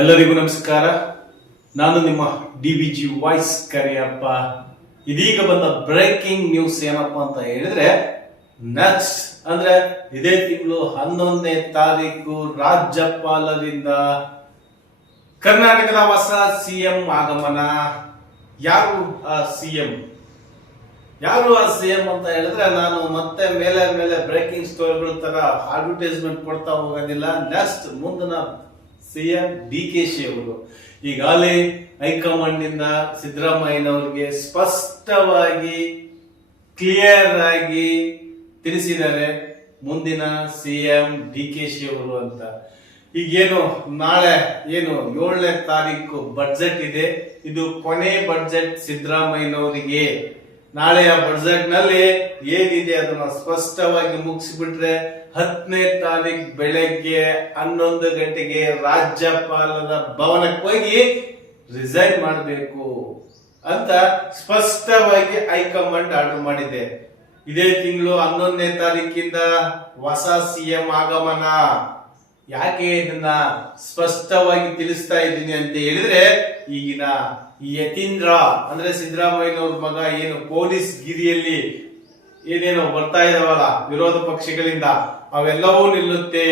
ಎಲ್ಲರಿಗೂ ನಮಸ್ಕಾರ. ನಾನು ನಿಮ್ಮ DBG ವಾಯ್ಸ್ ಕರಿಯಪ್ಪ. ಇದೀಗ ಬಂದ ಬ್ರೇಕಿಂಗ್ ನ್ಯೂಸ್ ಏನಪ್ಪಾ ಅಂತ ಹೇಳಿದ್ರೆ, ನೆಕ್ಸ್ಟ್ ಅಂದ್ರೆ ಇದೇ ತಿಂಗಳು 11ನೇ ತಾರೀಕು ರಾಜ್ಯಪಾಲರಿಂದ ಕರ್ನಾಟಕದ ಹೊಸ ಸಿಎಂ ಆಗಮನ. ಯಾರು ಆ ಸಿಎಂ ಅಂತ ಹೇಳಿದ್ರೆ, ನಾನು ಮತ್ತೆ ಮೇಲೆ ಬ್ರೇಕಿಂಗ್ ಸ್ಟೋರಿಗಳ ತರ ಅಡ್ವರ್ಟೈಸ್ಮೆಂಟ್ ಕೊಡ್ತಾ ಹೋಗೋದಿಲ್ಲ. ನೆಕ್ಸ್ಟ್ ಮುಂದಿನ ಸಿಎಂ DKಶಿ ಅವರು ಈಗಾಗಲೇ ಹೈಕಮಾಂಡ್ ನಿಂದ ಸಿದ್ದರಾಮಯ್ಯನವರಿಗೆ ಸ್ಪಷ್ಟವಾಗಿ ಕ್ಲಿಯರ್ ಆಗಿ ತಿಳಿಸಿದ್ದಾರೆ ಮುಂದಿನ ಸಿಎಂ DKಶಿ ಅವರು ಅಂತ. ಈಗೇನು ನಾಳೆ 7ನೇ ತಾರೀಕು ಬಡ್ಜೆಟ್ ಇದೆ. ಇದು ಕೊನೆ ಬಡ್ಜೆಟ್ ಸಿದ್ದರಾಮಯ್ಯನವರಿಗೆ. ನಾಳೆಯ ಬಡ್ಜೆಟ್ ನಲ್ಲಿ ಏನಿದೆ ಅದನ್ನ ಸ್ಪಷ್ಟವಾಗಿ ಮುಗಿಸಿಬಿಟ್ರೆ 10ನೇ ತಾರೀಕು ಬೆಳಗ್ಗೆ 11 ಗಂಟೆಗೆ ರಾಜ್ಯಪಾಲರ ಭವನಕ್ಕೆ ಹೋಗಿ ರಿಸೈನ್ ಮಾಡಬೇಕು ಅಂತ ಸ್ಪಷ್ಟವಾಗಿ ಹೈಕಮಾಂಡ್ ಆರ್ಡರ್ ಮಾಡಿದೆ. ಇದೇ ತಿಂಗಳು 11ನೇ ತಾರೀಕಿಂದ ಹೊಸ ಸಿಎಂ ಆಗಮನ. ಯಾಕೆ ಇದನ್ನ ಸ್ಪಷ್ಟವಾಗಿ ತಿಳಿಸ್ತಾ ಇದ್ದೀನಿ ಅಂತ ಹೇಳಿದ್ರೆ, ಈಗಿನ ಯತೀಂದ್ರ ಅಂದ್ರೆ ಸಿದ್ದರಾಮಯ್ಯನವ್ರ ಮಗ ಏನು ಪೊಲೀಸ್ ಗಿರಿಯಲ್ಲಿ ಏನೇನೋ ಬರ್ತಾ ಇದಾವಲ್ಲ ವಿರೋಧ ಪಕ್ಷಗಳಿಂದ, ಅವೆಲ್ಲವೂ ನಿಲ್ಲುತ್ತೆ.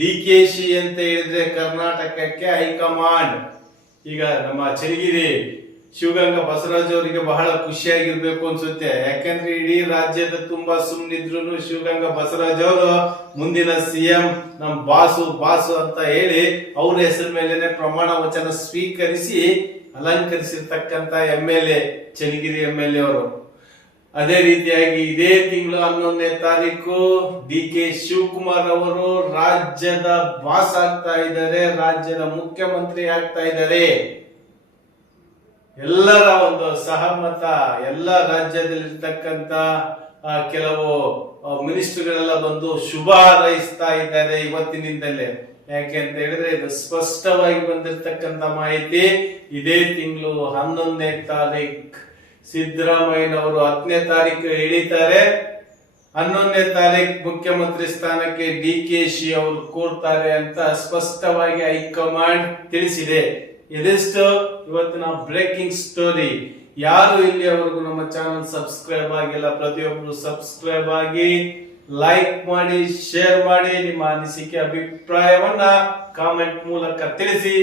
DKಶಿ ಅಂತ ಹೇಳಿದ್ರೆ ಕರ್ನಾಟಕಕ್ಕೆ ಹೈಕಮಾಂಡ್. ಈಗ ನಮ್ಮ ಚನ್ನಗಿರಿ ಶಿವಗಂಗಾ ಬಸವರಾಜ್ ಅವರಿಗೆ ಬಹಳ ಖುಷಿಯಾಗಿರ್ಬೇಕು ಅನ್ಸುತ್ತೆ. ಯಾಕಂದ್ರೆ ಇಡೀ ರಾಜ್ಯದ ತುಂಬಾ ಸುಮ್ಮನಿದ್ರು ಶಿವಗಂಗಾ ಬಸವರಾಜ್ ಅವರು ಮುಂದಿನ ಸಿಎಂ ನಮ್ ಬಾಸು ಅಂತ ಹೇಳಿ ಅವ್ರ ಹೆಸರ ಮೇಲೆನೆ ಪ್ರಮಾಣ ವಚನ ಸ್ವೀಕರಿಸಿ ಅಲಂಕರಿಸಿರ್ತಕ್ಕಂತ MLA ಚನ್ನಗಿರಿ MLA ಅವರು. ಅದೇ ರೀತಿಯಾಗಿ ಇದೇ ತಿಂಗಳು 11ನೇ ತಾರೀಕು DK ಶಿವಕುಮಾರ್ ಅವರು ರಾಜ್ಯದ ಬಾಸ್ ಆಗ್ತಾ ಇದ್ದಾರೆ, ರಾಜ್ಯದ ಮುಖ್ಯಮಂತ್ರಿ ಆಗ್ತಾ ಇದ್ದಾರೆ. ಎಲ್ಲರ ಒಂದು ಸಹಮತ, ಎಲ್ಲ ರಾಜ್ಯದಲ್ಲಿರ್ತಕ್ಕಂತ ಕೆಲವು ಮಿನಿಸ್ಟರ್ಗಳೆಲ್ಲ ಬಂದು ಶುಭ ಹಾರೈಸ್ತಾ ಇದ್ದಾರೆ ಇವತ್ತಿನಿಂದಲೇ. ಯಾಕೆ ಅಂತ ಹೇಳಿದ್ರೆ, ಇದು ಸ್ಪಷ್ಟವಾಗಿ ಬಂದಿರತಕ್ಕಂತ ಮಾಹಿತಿ. ಇದೇ ತಿಂಗಳು 11ನೇ ತಾರೀಕು ಸಿದ್ದರಾಮಯ್ಯನವರು 10ನೇ ತಾರೀಕು ಇಳಿತಾರೆ. 11ನೇ ತಾರೀಕು ಮುಖ್ಯಮಂತ್ರಿ ಸ್ಥಾನಕ್ಕೆ DKಶಿ ಅವರು ಕೂರ್ತಾರೆ ಅಂತ ಸ್ಪಷ್ಟವಾಗಿ ಹೈಕಮಾಂಡ್ ತಿಳಿಸಿದೆ. ಇದಿಷ್ಟು ಇವತ್ತಿನ ಬ್ರೇಕಿಂಗ್ ಸ್ಟೋರಿ. ಯಾರು ಇಲ್ಲಿಯವರೆಗೂ ನಮ್ಮ ಚಾನಲ್ ಸಬ್ಸ್ಕ್ರೈಬ್ ಆಗಿಲ್ಲ, ಪ್ರತಿಯೊಬ್ಬರು ಸಬ್ಸ್ಕ್ರೈಬ್ ಆಗಿ, ಲೈಕ್ ಮಾಡಿ, ಶೇರ್ ಮಾಡಿ, ನಿಮ್ಮ ಅನಿಸಿಕೆ ಅಭಿಪ್ರಾಯವನ್ನ ಕಾಮೆಂಟ್ ಮೂಲಕ ತಿಳಿಸಿ.